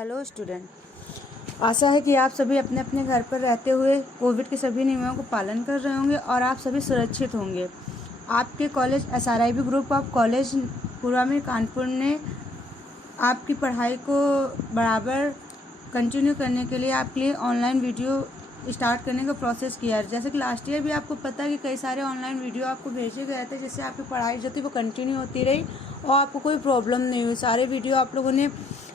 Hello student, आशा है कि आप सभी अपने अपने घर पर रहते हुए कोविड के सभी नियमों को पालन कर रहे होंगे और आप सभी सुरक्षित होंगे। आपके college SRIB group of college पूर्वामी कानपुर ने आपकी पढ़ाई को बराबर कंटिन्यू करने के लिए आपके लिए ऑनलाइन वीडियो स्टार्ट करने का प्रोसेस किया है। जैसे कि लास्ट ईयर भी आपको पता है कि कई सारे ऑनलाइन वीडियो आपको भेजे गए थे, जिससे आपकी पढ़ाई जो थी वो कंटिन्यू होती रही और आपको कोई प्रॉब्लम नहीं हुई। सारे वीडियो आप लोगों ने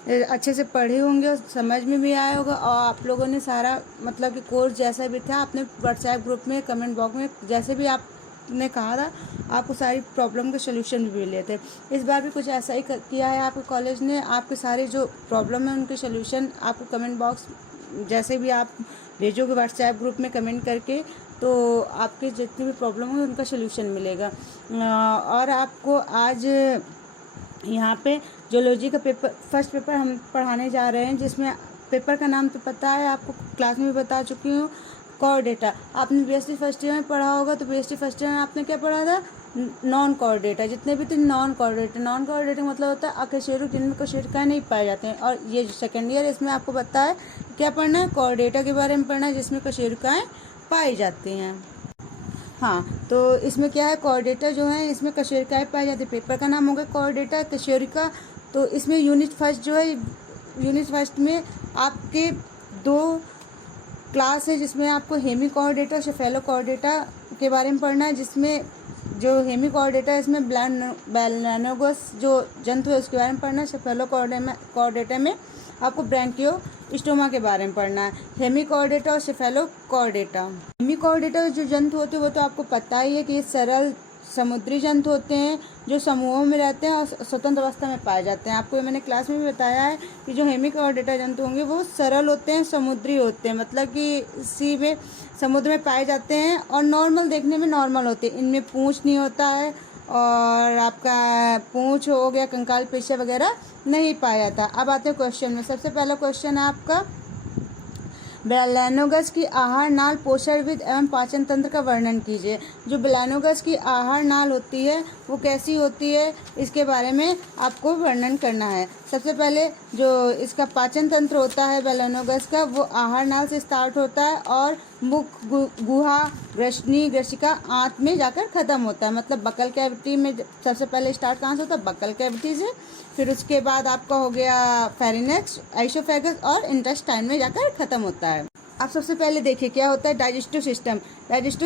अच्छे से पढ़े होंगे और समझ में भी आया होगा और आप लोगों ने सारा मतलब कि कोर्स जैसा भी था अपने व्हाट्सएप ग्रुप में कमेंट बॉक्स में जैसे भी आपने कहा था आपको सारी प्रॉब्लम के सोल्यूशन भी मिले थे। इस बार भी कुछ ऐसा ही किया है आपके कॉलेज ने। आपके सारे जो प्रॉब्लम है उनके सोल्यूशन आपको कमेंट बॉक्स जैसे भी आप भेजोगे व्हाट्सएप ग्रुप में कमेंट करके, तो आपके जितनी भी प्रॉब्लम हो उनका सोल्यूशन मिलेगा। और आपको आज यहाँ पे जियोलॉजी का फर्स्ट पेपर हम पढ़ाने जा रहे हैं, जिसमें पेपर का नाम तो पता है, आपको क्लास में भी बता चुकी हूँ। कोर डेटा आपने BSc फर्स्ट ईयर में पढ़ा होगा, तो BSc फर्स्ट ईयर में आपने क्या पढ़ा था? Non core data. जितने भी थे नॉन कोर डेटा मतलब होता है अकशेरुक जिनमें कोशिकाएं नहीं पाए जाते हैं। और ये सेकेंड ईयर इसमें आपको पता है क्या पढ़ना है? कोर डेटा के बारे में पढ़ना है, जिसमें कोशिकाएं पाई जाती हैं। हाँ, तो इसमें क्या है, कोर डेटा जो है इसमें कोशिकाएं पाई जाती है। पेपर का नाम होगा कोर डेटा कोशिका। तो इसमें यूनिट फर्स्ट में आपके 2 क्लास है, जिसमें आपको हेमी कोर डेटा और शेफेलो कोर डेटा के बारे में पढ़ना है। जिसमें जो हेमी कोर डेटा है इसमें बेलानोगस जो जंतु है उसके बारे में पढ़ना है। शेफेलो कोर डेटा में आपको ब्रैंकियोस्टोमा के बारे में पढ़ना है। हेमी कोर डेटा और cephalochordata. Hemichordata जो जंतु होते हैं वो तो आपको पता ही है कि ये सरल समुद्री जंतु होते हैं जो समूहों में रहते हैं और स्वतंत्र अवस्था में पाए जाते हैं। आपको मैंने क्लास में भी बताया है कि जो हेमी कोर डेटा जंतु होंगे वो सरल होते हैं, समुद्री होते हैं, मतलब कि सी में समुद्र में पाए जाते हैं और नॉर्मल देखने में नॉर्मल होते हैं। इनमें पूँछ नहीं होता है और आपका पूँछ हो गया, कंकाल पेशियाँ वगैरह नहीं पाया जाता। अब आते हैं क्वेश्चन में। सबसे पहला क्वेश्चन है आपका, बेलानोगस की आहार नाल पोषण विधि एवं पाचन तंत्र का वर्णन कीजिए। जो बेलानोगस की आहार नाल होती है वो कैसी होती है, इसके बारे में आपको वर्णन करना है। सबसे पहले जो इसका पाचन तंत्र होता है बेलानोगस का, वो आहार नाल से स्टार्ट होता है और मुख, गुहा, ग्रसनी, ग्रसिका, आंत में जाकर ख़त्म होता है। मतलब बकल कैविटी में सबसे पहले स्टार्ट कहाँ से होता है? बकल कैविटी से। फिर उसके बाद आपका हो गया फेरिनेक्स, आइसोफेगस और इंटेस्टाइन में जाकर ख़त्म होता है। अब सबसे पहले देखिए क्या होता है डाइजेस्टिव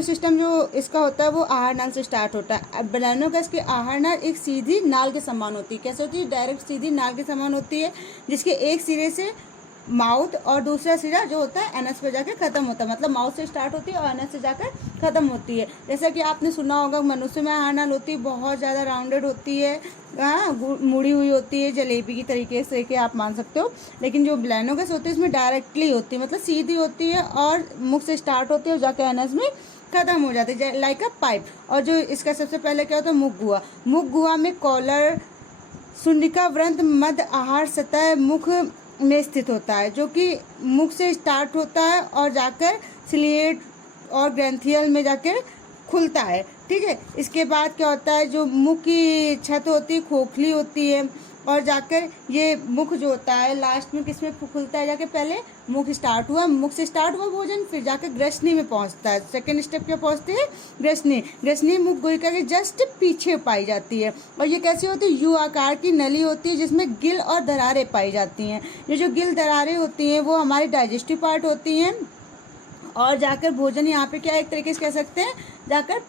सिस्टम जो इसका होता है वो आहार नाल से स्टार्ट होता है। अब बेलानोगस की आहार नाल एक सीधी नाल के समान होती है। कैसे होती है? डायरेक्ट सीधी नाल के समान होती है, जिसके एक सिरे से माउथ और दूसरा सिरा जो होता है एनस पे जाकर ख़त्म होता है। मतलब माउथ से स्टार्ट होती है और एनस से जाकर ख़त्म होती है। जैसा कि आपने सुना होगा मनुष्य में आहार नाल होती है बहुत ज़्यादा राउंडेड होती है, हाँ, मुड़ी हुई होती है, जलेबी की तरीके से कि आप मान सकते हो। लेकिन जो बेलानोगस होती है इसमें डायरेक्टली होती है, मतलब सीधी होती है और मुख से स्टार्ट होती है और जाकर एनस में ख़त्म हो जाती है, लाइक अ पाइप। और जो इसका सबसे पहले क्या होता है? मुख गुहा में कॉलर सुंडिका व्रंत मध्य आहार सतह मुख में स्थित होता है, जो कि मुख से स्टार्ट होता है और जाकर सिलिएट और ग्रंथियल में जाकर खुलता है। ठीक है, इसके बाद क्या होता है? जो मुख की छत होती है खोखली होती है और जाकर ये मुख जो होता है लास्ट में किस में खुलता है? जाके पहले मुख से स्टार्ट हुआ भोजन, फिर जाकर ग्रसनी में पहुंचता है। सेकेंड स्टेप क्या पहुंचते हैं? ग्रसनी मुख गुहिका के जस्ट पीछे पाई जाती है। और ये कैसी होती है? यू आकार की नली होती है जिसमें गिल और दरारें पाई जाती हैं। ये जो गिल दरारें होती हैं वो हमारी डाइजेस्टिव पार्ट होती हैं और जाकर भोजन यहाँ पे क्या एक तरीके से कह सकते हैं जाकर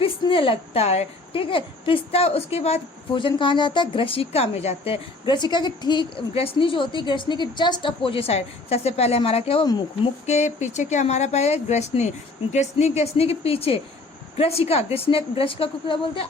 पिसने लगता है। ठीक है, पिसता, उसके बाद भोजन कहाँ जाता है? ग्रसिका में जाते हैं। ग्रसिका के ठीक ग्रसनी जो होती है, ग्रसनी के जस्ट अपोजिट साइड सबसे पहले हमारा क्या हुआ? मुख के पीछे क्या हमारा पाया? ग्रसनी के पीछे ग्रसिका को क्या बोलते हैं?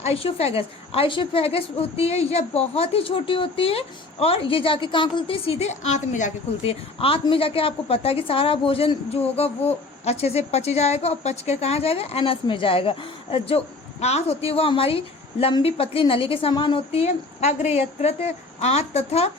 आइसोफेगस होती है। यह बहुत ही छोटी होती है और ये जाके कहाँ खुलती है? सीधे आंत में जाके खुलती है। आंत में जाके आपको पता है कि सारा भोजन जो होगा वो अच्छे से पच जाएगा और पच के कहाँ जाएगा? एनस में जाएगा। जो आंत होती है वो हमारी लंबी पतली नली के समान होती है। अग्र यकृत आंत तथा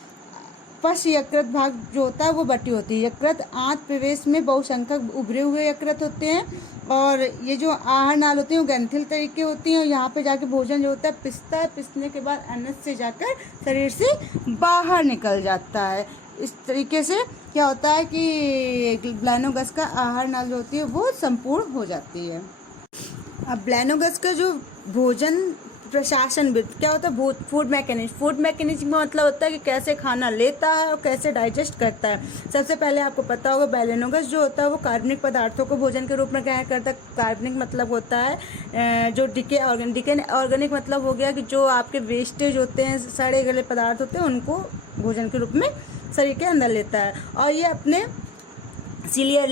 पश्च यकृत भाग जो होता है वो बटी होती है। यकृत आंत प्रवेश में बहुसंख्यक उभरे हुए यकृत होते हैं और ये जो आहार नाल होती हैं वो ग्रंथिल तरीके होती हैं और यहाँ पे जाके भोजन जो होता है पिसता है। पिसने के बाद अनस से जाकर शरीर से बाहर निकल जाता है। इस तरीके से क्या होता है कि ब्लैनोगस का आहार नाल जो होती है वो संपूर्ण हो जाती है। अब ब्लैनोगस का जो भोजन प्रशासन भी क्या होता है, फूड मैकेनिज्म का मतलब होता है कि कैसे खाना लेता है और कैसे डाइजेस्ट करता है। सबसे पहले आपको पता होगा ब्लैनोगस जो होता है वो कार्बनिक पदार्थों को भोजन के रूप में ग्रहण करता है। कार्बनिक मतलब होता है जो डिके ऑर्गेनिक मतलब हो गया कि जो आपके वेस्टेज होते हैं, सड़े गले पदार्थ होते हैं, उनको भोजन के रूप में शरीर के अंदर लेता है। और ये अपने सिलिया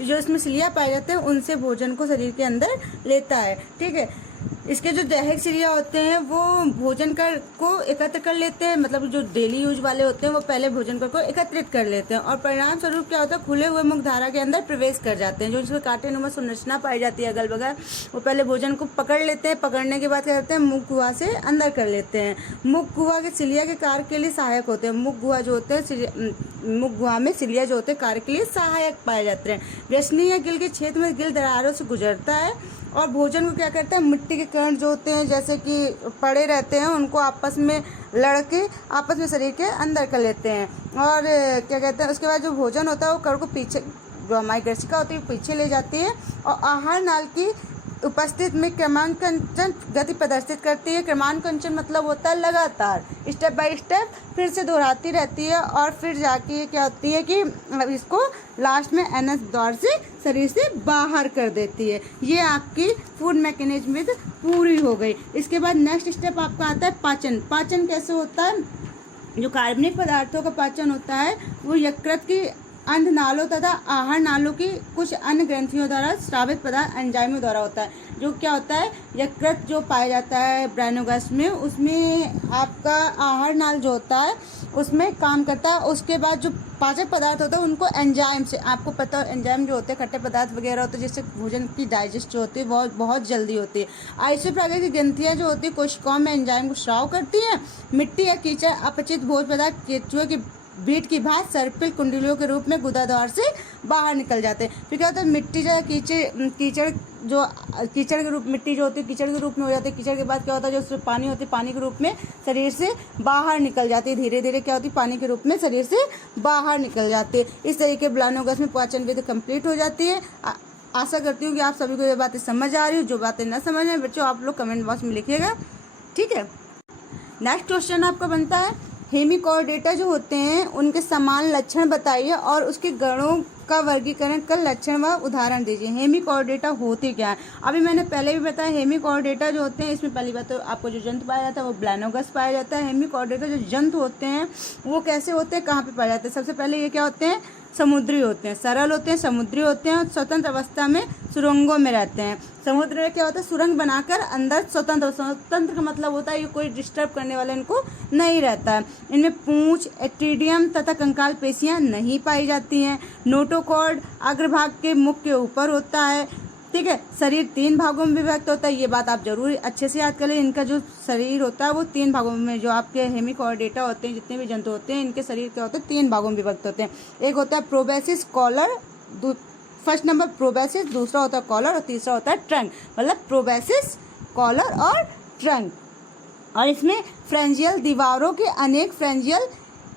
जो इसमें सिलिया पाए जाते हैं उनसे भोजन को शरीर के अंदर लेता है। ठीक है, इसके जो दैहिक सिलिया होते हैं वो भोजन को एकत्र कर लेते हैं, मतलब जो डेली यूज वाले होते हैं वो पहले भोजन को एकत्रित कर लेते हैं और परिणाम स्वरूप क्या होता है, खुले हुए मुखधारा के अंदर प्रवेश कर जाते हैं। जो इसमें कांटेनुमा संरचना पाई जाती है अगल बगल, वो पहले भोजन को पकड़ लेते हैं, पकड़ने के बाद क्या करते हैं, मुख गुहा से अंदर कर लेते हैं। मुख गुहा के सिलिया के कार्य के लिए सहायक होते हैं। मुख गुहा जो होते हैं, मुख गुहा में सिलिया जो होते हैं कार्य के लिए सहायक पाए जाते हैं। ग्रसनी या गिल के क्षेत्र में गिल दरारों से गुजरता है और भोजन को क्या करता है, मिट्टी के कण जो होते हैं जैसे कि पड़े रहते हैं उनको आपस में लड़के आपस में शरीर के अंदर कर लेते हैं। और क्या कहते हैं, उसके बाद जो भोजन होता है वो कण को पीछे, जो हमारी ग्रसिका होती है पीछे ले जाती है और आहार नाल की उपस्थित में क्रमांकन गति प्रदर्शित करती है। क्रमांकन मतलब होता है लगातार, स्टेप बाय स्टेप फिर से दोहराती रहती है और फिर जाके ये क्या होती है कि इसको लास्ट में एनएस द्वार से शरीर से बाहर कर देती है। ये आपकी फूड मैकेनिज्म पूरी हो गई। इसके बाद नेक्स्ट स्टेप आपका आता है पाचन। पाचन कैसे होता है, जो कार्बनिक पदार्थों का पाचन होता है वो यकृत की अंध नालों तथा आहार नालों की कुछ अन्य ग्रंथियों द्वारा स्रावित पदार्थ एंजाइमों द्वारा होता है। जो क्या होता है, यकृत जो पाया जाता है ब्लैनोगस में, उसमें आपका आहार नाल जो होता है उसमें काम करता है। उसके बाद जो पाचक पदार्थ होता है उनको एंजाइम से, आपको पता है एंजाइम जो होते हैं खट्टे पदार्थ वगैरह होते हैं जिससे भोजन की डाइजेस्ट जो होती है बहुत जल्दी होती है। आइसोप्रागर की ग्रंथियाँ जो होती है कोशिकाओं में एंजाइम को स्राव करती हैं। मिट्टी या कीचड़ अपचित भोज पदार्थ केंचुए की बीट की भात सर्पिल कुंडलियों के रूप में गुदा द्वार से बाहर निकल जाते हैं। फिर क्या होता है, मिट्टी जो कीचड़ के रूप, मिट्टी जो होती है कीचड़ के रूप में हो जाती है। कीचड़ के बाद क्या होता है, जो उसमें पानी होती है पानी के रूप में शरीर से बाहर निकल जाती है। धीरे धीरे क्या होती है, पानी के रूप में शरीर से बाहर निकल जाती है। इस तरीके ब्लैनोगस में पाचन विधि कंप्लीट हो जाती है। आशा करती हूँ कि आप सभी को ये बातें समझ आ रही हो। जो बातें न समझ आए बच्चों आप लोग कमेंट बॉक्स में लिखिएगा। ठीक है, नेक्स्ट क्वेश्चन आपका बनता है, हेमिकॉर्डेटा जो होते हैं उनके समान लक्षण बताइए और उसके गणों का वर्गीकरण कर लक्षण व उदाहरण दीजिए। हेमिकॉर्डेटा होते क्या है, अभी मैंने पहले भी बताया। हेमिकॉर्डेटा जो होते हैं, इसमें पहली बात तो आपको जो जंतु पाया जाता है वो ब्लैनोगस पाया जाता है। हेमिकॉर्डेटा जो जंतु होते हैं वो कैसे होते हैं, कहाँ पे पाए जाते हैं, सबसे पहले ये क्या होते हैं, समुद्री होते हैं, सरल होते हैं, समुद्री होते हैं और स्वतंत्र अवस्था में सुरंगों में रहते हैं। समुद्र में क्या होता है, सुरंग बनाकर अंदर स्वतंत्र का मतलब होता है ये कोई डिस्टर्ब करने वाला इनको नहीं रहता है। इनमें पूंछ, एट्रीडियम तथा कंकाल पेशियां नहीं पाई जाती हैं। नोटोकॉर्ड अग्रभाग के मुख के ऊपर होता है। ठीक है, शरीर 3 भागों में विभक्त होता है। ये बात आप जरूर अच्छे से याद कर लें। इनका जो शरीर होता है वो 3 भागों में, जो आपके हेमिकॉर्डेटा होते हैं जितने भी जंतु होते हैं इनके शरीर क्या होते हैं 3 भागों में विभक्त होते हैं। एक होता है प्रोबेसिस कॉलर, फर्स्ट नंबर प्रोबेसिस, दूसरा होता है कॉलर और तीसरा होता है ट्रंक, मतलब प्रोबेसिस, कॉलर और ट्रंक। और इसमें फ्रेंजियल दीवारों के अनेक फ्रेंजियल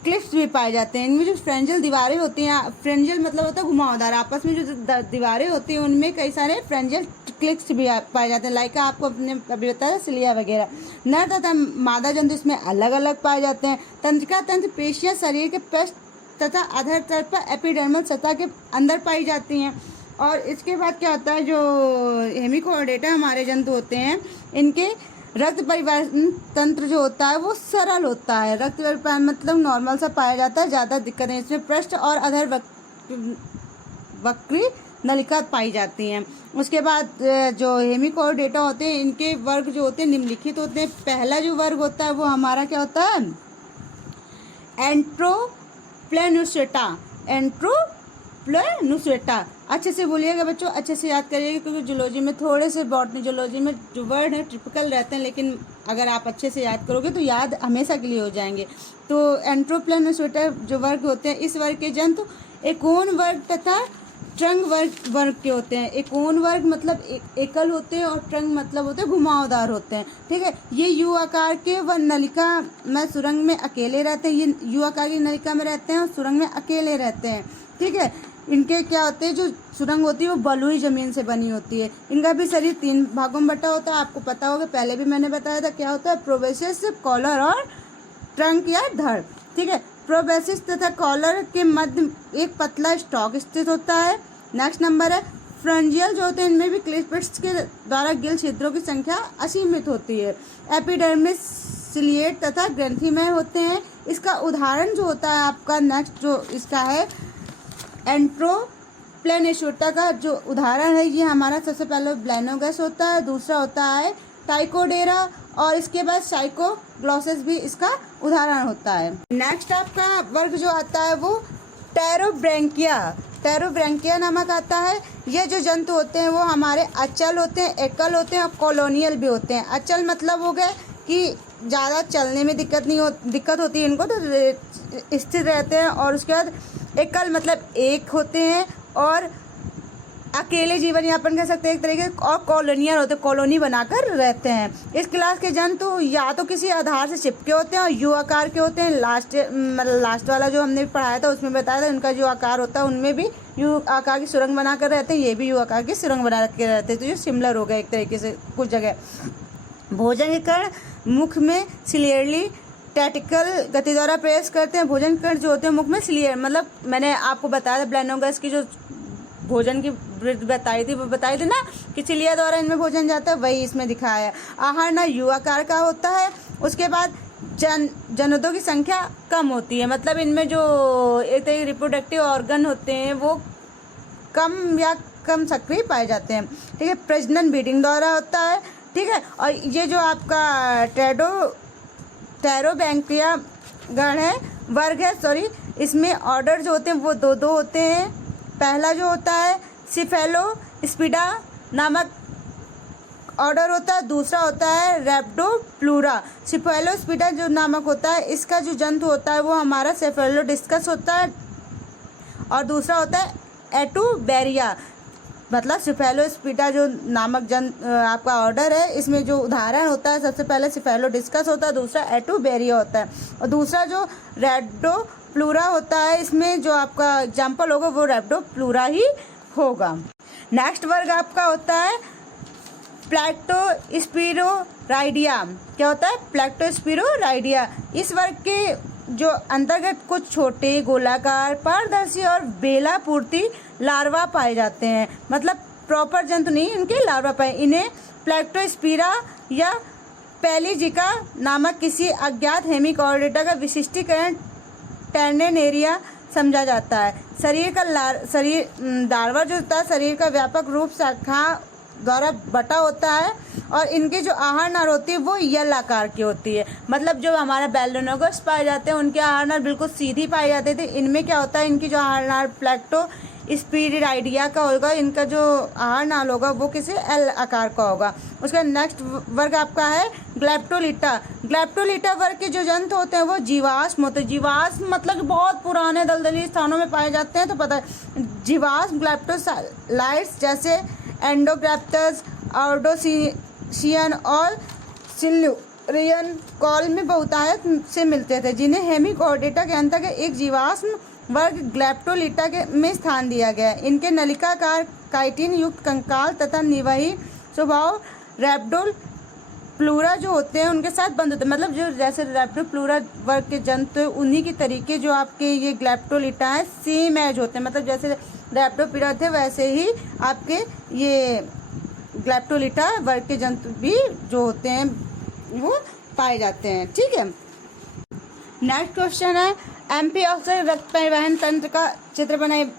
क्लिप्स भी पाए जाते हैं। इनमें जो फ्रेंजियल दीवारें होती हैं, फ्रेंजियल मतलब होता है घुमावदार, आपस में जो दीवारें होती हैं उनमें कई सारे फ्रेंजियल क्लिप्स भी पाए जाते हैं। लाइक आपको अपने अभी बताया सिलिया वगैरह। नर तथा मादा जंतु इसमें अलग अलग पाए जाते हैं। तंत्रिका तंत्र पेशियां शरीर के पृष्ठ तथा अधर तल पर एपिडर्मल सतह के अंदर पाई जाती हैं। और इसके बाद क्या होता है, जो हेमिकॉर्डेटा हमारे जंतु होते हैं इनके रक्त परिवहन तंत्र जो होता है वो सरल होता है। रक्त परिवहन मतलब नॉर्मल सा पाया जाता है, ज़्यादा दिक्कत नहीं। इसमें पृष्ठ और अधर वक्री नलिका पाई जाती हैं। उसके बाद जो हेमिकॉर्डेटा होते हैं इनके वर्ग जो होते हैं निम्नलिखित होते हैं। पहला जो वर्ग होता है वो हमारा क्या होता है, एंट्रोप्लेनुसेटा। एंट्रोप्लेनुसेटा अच्छे से बोलिएगा बच्चों, अच्छे से याद करिएगा, क्योंकि जूलॉजी में थोड़े से बॉटनी जूलॉजी में जो वर्ड है टिपिकल रहते हैं, लेकिन अगर आप अच्छे से याद करोगे तो याद हमेशा के लिए हो जाएंगे। तो एंट्रोप्लेनुसेटा जो वर्ग होते हैं, इस वर्ग के जंतु एकोन वर्ग तथा ट्रंक वर्ग के होते हैं। एकोन वर्ग मतलब एकल होते हैं और ट्रंक मतलब होते हैं घुमावदार होते हैं। ठीक है, ये यू आकार के व नलिका में सुरंग में अकेले रहते हैं। ये यू आकार की नलिका में रहते हैं और सुरंग में अकेले रहते हैं। ठीक है, इनके क्या होते हैं, जो सुरंग होती है वो बलुई जमीन से बनी होती है। इनका भी शरीर 3 भागों में बटा होता है। आपको पता होगा, पहले भी मैंने बताया था क्या होता है, प्रोबेसिस, कॉलर और ट्रंक या धड़। ठीक है, प्रोबेसिस तथा कॉलर के मध्य एक पतला स्टॉक स्थित होता है। नेक्स्ट नंबर है फ्रंजियल, जो होते हैं इनमें भी क्लिपिड्स के द्वारा गिल छिद्रों की संख्या असीमित होती है। एपिडर्मिस सिलिएट तथा ग्रंथिमय होते हैं। इसका उदाहरण जो होता है आपका नेक्स्ट जो इसका है एंट्रोप्लेनेशोटा का जो उदाहरण है, ये हमारा सबसे पहले ब्लैनोगस होता है, दूसरा होता है टाइकोडेरा और इसके बाद साइकोग्लॉसिस भी इसका उदाहरण होता है। नेक्स्ट आपका वर्ग जो आता है वो टेरोब्रैंकिया नामक आता है। ये जो जंतु होते हैं वो हमारे अचल होते हैं, एकल होते हैं और कॉलोनियल भी होते हैं। अचल मतलब हो गया कि ज़्यादा चलने में दिक्कत होती है इनको, तो स्थिर रहते हैं। और उसके बाद एकल मतलब एक होते हैं और अकेले जीवन यापन कर सकते हैं एक तरीके, और कॉलोनियल होते हैं, कॉलोनी बनाकर रहते हैं। इस क्लास के जंतु या तो किसी आधार से चिपके होते हैं और यू आकार के होते हैं। लास्ट वाला जो हमने पढ़ाया था उसमें बताया था उनका जो आकार होता है उनमें भी यू आकार की सुरंग बनाकर रहते हैं, ये भी यू आकार की सुरंग बना के रहते हैं। तो ये सिमिलर हो गया एक तरीके से कुछ जगह। भोजन के कण मुख में सिलियरली टैटिकल गति द्वारा प्रवेश करते हैं। भोजन कण जो होते हैं मुख में सिलियर, मतलब मैंने आपको बताया था ब्लैनोगस की जो भोजन की बताई थी ना कि सिलिया द्वारा इनमें भोजन जाता है, वही इसमें दिखाया है। आहार ना यू आकार का होता है। उसके बाद जनोदों की संख्या कम होती है, मतलब इनमें जो एक तरह रिप्रोडक्टिव ऑर्गन होते हैं वो कम सक्रिय पाए जाते हैं। ठीक है, प्रजनन ब्रीडिंग द्वारा होता है। ठीक है, और ये जो आपका टेरोब्रैंकिया गण है, वर्ग है सॉरी, इसमें ऑर्डर जो होते हैं वो दो होते हैं। पहला जो होता है सिफेलोस्पिडा नामक ऑर्डर होता है, दूसरा होता है रैप्टोप्लूरा। सिफेलोस्पिडा जो नामक होता है इसका जो जंतु होता है वो हमारा सेफेलोडिस्कस होता है और दूसरा होता है एटुबेरिया। मतलब सिफेलोस्पिडा जो नामक आपका ऑर्डर है, इसमें जो उदाहरण होता है सबसे पहले सिफेलोडिस्कस होता है, दूसरा एटुबेरिया होता है और दूसरा जो रैप्टोप्लूरा होता है, इसमें जो आपका एग्जाम्पल होगा वो रैप्टोप्लूरा ही होगा। नेक्स्ट वर्ग आपका होता है प्लैक्टोस्पिरोराइडिया। क्या होता है? प्लैक्टोस्पिरोराइडिया। इस वर्ग के जो अंतर्गत कुछ छोटे गोलाकार पारदर्शी और बेला पूर्ति लार्वा पाए जाते हैं, मतलब प्रॉपर जंतु नहीं, इनके लार्वा पाए। इन्हें प्लैक्टोस्पिरा या पैलिजिका नामक किसी अज्ञात हेमिकॉर्डेटा का विशिष्टीकरण टर्नेनेरिया समझा जाता है। लार्वा जो होता है शरीर का व्यापक रूप शाखा द्वारा बटा होता है और इनकी जो आहार नाल होती है वो यल आकार की होती है। मतलब जो हमारा बेलोनोगस पाए जाते हैं उनके आहार नाल बिल्कुल सीधी पाए जाते थे। इनमें क्या होता है, इनकी जो आहार नाल प्लैक्टोस्पिरोराइडिया का होगा, इनका जो आहार नाल होगा वो किसी एल आकार का होगा। उसका नेक्स्ट वर्ग आपका है ग्लैप्टोलिटा। ग्लैप्टोलिटा वर्ग के जो जंतु होते हैं वो जीवाश्म होते हैं। जीवाश्म मतलब बहुत पुराने दलदली स्थानों में पाए जाते हैं, तो पता है जीवाश्म ग्लैप्टोलाइट्स जैसे एंडोग्रैप्टस, ऑर्डोसियन और सिल्यूरियन कॉल में बहुतायत से मिलते थे, जिन्हें हेमिकॉर्डेटा के अंतर्गत एक जीवाश्म वर्ग ग्लैप्टोलिटा के में स्थान दिया गया है। इनके नलिकाकार काइटिन युक्त कंकाल तथा निवही स्वभाव रैप्टोप्लूरा जो होते हैं उनके साथ बंद होते हैं। मतलब जो जैसे रैप्टोप्लूरा वर्ग के जंतु उन्हीं की तरीके जो आपके ये ग्लैप्टोलिटा है सेम एज होते हैं। मतलब जैसे रैप्टोप्लूरा थे वैसे ही आपके ये ग्लैप्टोलिटा वर्ग के जंतु भी जो होते हैं वो पाए जाते हैं। ठीक है, नेक्स्ट क्वेश्चन है एम्फिऑक्सिस रक्त परिवहन तंत्र का चित्र बनाए।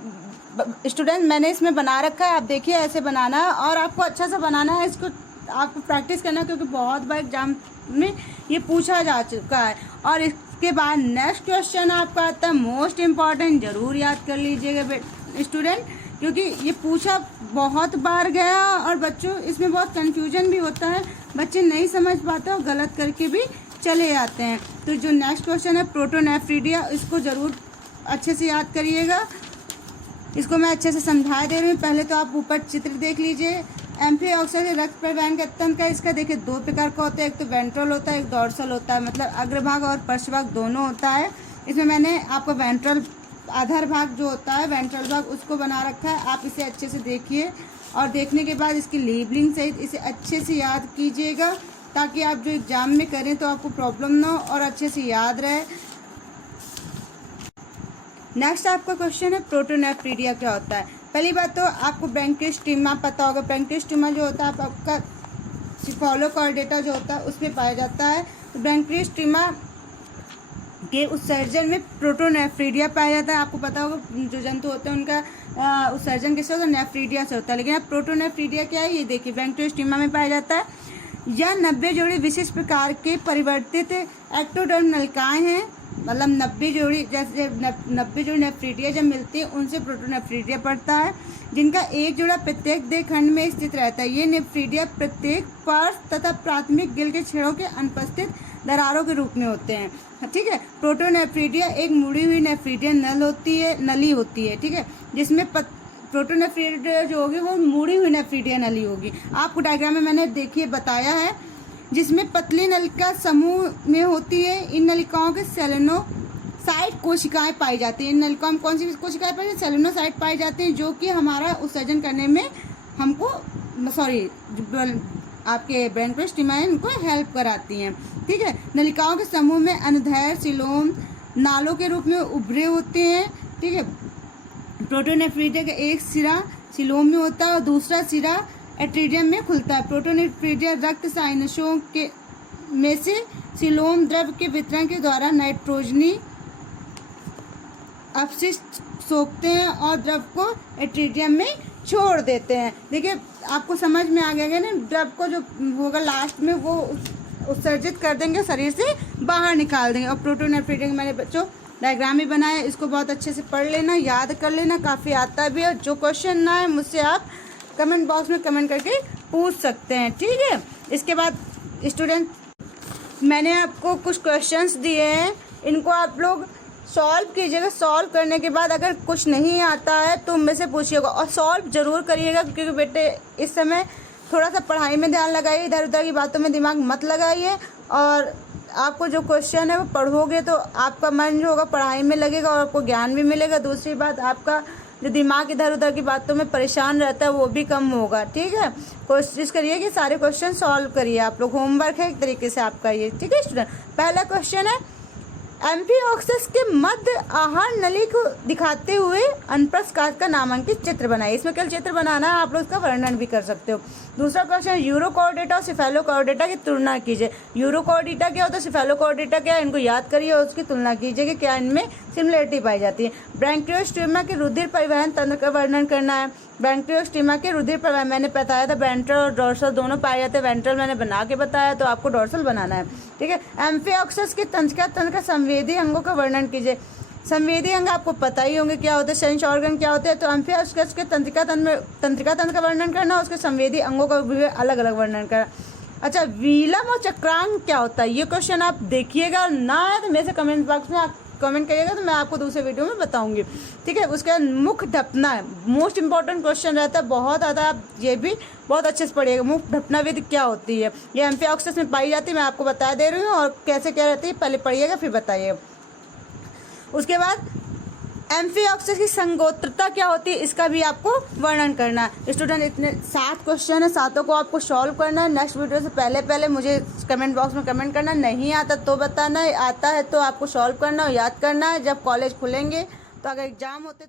स्टूडेंट मैंने इसमें बना रखा है, आप देखिए ऐसे बनाना है और आपको अच्छा सा बनाना है, इसको आपको प्रैक्टिस करना है क्योंकि बहुत बार एग्जाम में ये पूछा जा चुका है। और इसके बाद नेक्स्ट क्वेश्चन आपका आता है मोस्ट इम्पॉर्टेंट, जरूर याद कर लीजिएगा स्टूडेंट, क्योंकि ये पूछा बहुत बार गया और बच्चों इसमें बहुत कंफ्यूजन भी होता है, बच्चे नहीं समझ पाते और गलत करके भी चले जाते हैं। तो जो नेक्स्ट क्वेश्चन है प्रोटोनेफ्रिडिया, इसको ज़रूर अच्छे से याद करिएगा। इसको मैं अच्छे से समझा दे रही हूँ। पहले तो आप ऊपर चित्र देख लीजिए। एम्फीऑक्साइड रक्त परिवहन का तंत्र का इसका देखिए दो प्रकार का होता है, एक तो वेंट्रल होता है, एक डोर्सल होता है, मतलब अग्रभाग और पृष्ठभाग दोनों होता है। इसमें मैंने आपको वेंट्रल आधार भाग जो होता है वेंट्रल भाग उसको बना रखा है। आप इसे अच्छे से देखिए और देखने के बाद इसकी लेबलिंग सहित इसे अच्छे से याद कीजिएगा, ताकि आप जो एग्जाम में करें तो आपको प्रॉब्लम ना हो और अच्छे से याद रहे। नेक्स्ट आपका क्वेश्चन है प्रोटोनेफ्रीडिया क्या होता है। पहली बात तो आपको ब्रैंकियोस्टिग्मा पता होगा। ब्रैंकियोस्टिग्मा जो होता है आपका सिफालोकॉर्डेटा जो होता है उसमें पाया जाता है। तो ब्रैंकियोस्टिग्मा के उत्सर्जन में प्रोटोनेफ्रीडिया पाया जाता है। आपको पता होगा जो जंतु होते हैं उनका उत्सर्जन किससे होता है, नेफ्रीडिया से होता है। लेकिन अब प्रोटोनेफ्रीडिया क्या है ये देखिए, ब्रैंकियोस्टिग्मा में पाया जाता है। यह 90 जोड़ी विशिष्ट प्रकार के परिवर्तित एक्टोडर्म नलिकाएं हैं, मतलब 90 जोड़ी, जैसे 90 जोड़ी नेफ्रीडिया जब मिलती है उनसे प्रोटोनेफ्रीडिया पड़ता है, जिनका एक जोड़ा प्रत्येक देह खंड में स्थित रहता है। ये नेफ्रीडिया प्रत्येक पार्श्व तथा प्राथमिक गिल के छेड़ों के अनुपस्थित दरारों के रूप में होते हैं। ठीक है, प्रोटोनेफ्रीडिया एक मुड़ी हुई नेफ्रीडिया नली होती है। ठीक है, जिसमें प्रोटोनेफ्रीडिया जो होगी वो मुड़ी हुई नेफ्रीडिया नली होगी। आपको डायग्राम में मैंने देखिए बताया है, जिसमें पतली नलिका समूह में होती है। इन नलिकाओं के सेलेनोसाइट कोशिकाएं पाई जाती हैं। इन नलिकाओं में कौन सी कोशिकाएं पाई जाती हैं, सेलेनोसाइट पाई जाती हैं, जो कि हमारा उत्सर्जन करने में हमको आपके ब्रैंकियोस्टिग्मा इनको हेल्प कराती हैं। ठीक है, नलिकाओं के समूह में अनुदैर्ध्य सिलोम नालों के रूप में उभरे होते हैं। ठीक है, प्रोटोनेफ्रीडिया का एक सिरा सिलोम में होता है और दूसरा सिरा एट्रिडियम में खुलता है। प्रोटोनेफ्रीडिया रक्त साइनसों के में से सिलोम द्रव के वितरण के द्वारा नाइट्रोजनी अपशिष्ट सोखते हैं और द्रव को एट्रिडियम में छोड़ देते हैं। देखिए आपको समझ में आ गया ना, द्रव को जो होगा लास्ट में वो उत्सर्जित कर देंगे, शरीर से बाहर निकाल देंगे। और प्रोटोनेफ्रीडिया मैंने बच्चों डायग्राम भी बनाया, इसको बहुत अच्छे से पढ़ लेना, याद कर लेना, काफ़ी आता भी है। जो क्वेश्चन ना है मुझसे आप कमेंट बॉक्स में कमेंट करके पूछ सकते हैं। ठीक है, इसके बाद स्टूडेंट मैंने आपको कुछ क्वेश्चंस दिए हैं, इनको आप लोग सॉल्व कीजिएगा। सॉल्व करने के बाद अगर कुछ नहीं आता है तो मुझसे से पूछिएगा और सॉल्व ज़रूर करिएगा, क्योंकि बेटे इस समय थोड़ा सा पढ़ाई में ध्यान लगाइए, इधर उधर की बातों में दिमाग मत लगाइए। और आपको जो क्वेश्चन है वो पढ़ोगे तो आपका मन जो होगा पढ़ाई में लगेगा और आपको ज्ञान भी मिलेगा। दूसरी बात, आपका जो दिमाग इधर उधर की बातों में परेशान रहता है वो भी कम होगा। ठीक है, कोशिश करिए कि सारे क्वेश्चन सॉल्व करिए। आप लोग होमवर्क है एक तरीके से आपका ये। ठीक है स्टूडेंट, पहला क्वेश्चन है एम्फीऑक्सस के मध्य आहार नली को दिखाते हुए अनप्रस्थ का नामांकित चित्र बनाइए। इसमें केवल चित्र बनाना है, आप लोग इसका वर्णन भी कर सकते हो। दूसरा क्वेश्चन, यूरोकॉर्डेटा और सिफेलोकॉर्डेटा की तुलना कीजिए। यूरोकॉर्डेटा क्या होता है, सिफेलोकॉर्डेटा क्या है, इनको याद करिए और उसकी तुलना कीजिए कि क्या इनमें सिमिलरिटी पाई जाती है। ब्रैंकियोस्टिग्मा के रुधिर परिवहन तंत्र का वर्णन करना है। ब्रैंकियोस्टिग्मा के रुधिर परिवहन मैंने बताया था, वेंट्रल और डोर्सल दोनों पाए जाते हैं। वेंट्रल मैंने बना के बताया, तो आपको डोर्सल बनाना है। ठीक है, एम्फीऑक्सस के तंत्रिका तंत्र का संवेदी अंगों का वर्णन कीजिए। संवेदी अंग आपको पता ही होंगे क्या होते हैं, सेंस ऑर्गन क्या होते हैं। तो एम्फीऑक्सस के तंत्रिका तंत्र का वर्णन करना, उसके संवेदी अंगों का भी अलग अलग वर्णन करना। अच्छा, वीलम और चक्रांग क्या होता है, ये क्वेश्चन आप देखिएगा ना है तो मेरे से कमेंट बॉक्स में आप कमेंट करिएगा, तो मैं आपको दूसरे वीडियो में बताऊंगी। ठीक है, उसके बाद मुख ढपना है, मोस्ट इंपॉर्टेंट क्वेश्चन रहता है, बहुत ज़्यादा। आप ये भी बहुत अच्छे से पढ़िएगा। मुख ढपना विधि क्या होती है, ये एम्फीऑक्सस में पाई जाती है, मैं आपको बता दे रही हूँ। और कैसे क्या रहती है पहले पढ़िएगा फिर बताइएगा। उसके बाद एम्फीऑक्सस की संगोत्रता क्या होती है, इसका भी आपको वर्णन करना है। स्टूडेंट इतने 7 क्वेश्चन है, 7 को आपको सॉल्व करना है। नेक्स्ट वीडियो से पहले मुझे कमेंट बॉक्स में कमेंट करना, नहीं आता तो बताना, आता है तो आपको सॉल्व करना और याद करना है। जब कॉलेज खुलेंगे तो अगर एग्जाम होते